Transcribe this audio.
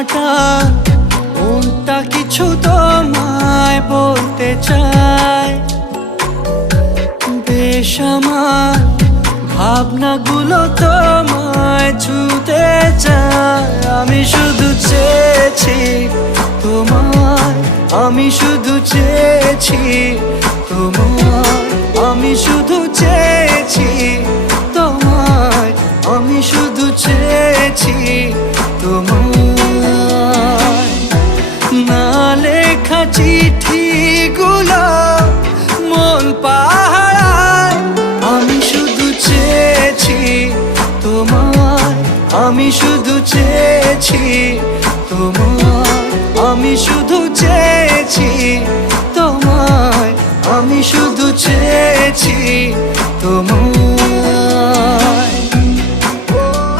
কাটা মনটা কিছু তোমায় বলতে চায়। বেশ আমার ভাবনাগুলো তোমায় ছুতে চায়। আমি শুধু চেয়েছি তোমায়, আমি শুধু চেয়েছি তোমায়, আমি শুধু চেয়েছি তোমায়, আমি শুধু চেয়েছি তোমায়। না লেখা চিঠিগুলো মন পাহারায়, আমি শুধু চেয়েছি তোমায়, আমি শুধু চেয়েছি তোমায়, আমি শুধু চেয়েছি তোমায়, আমি শুধু চেয়েছি তোমায়।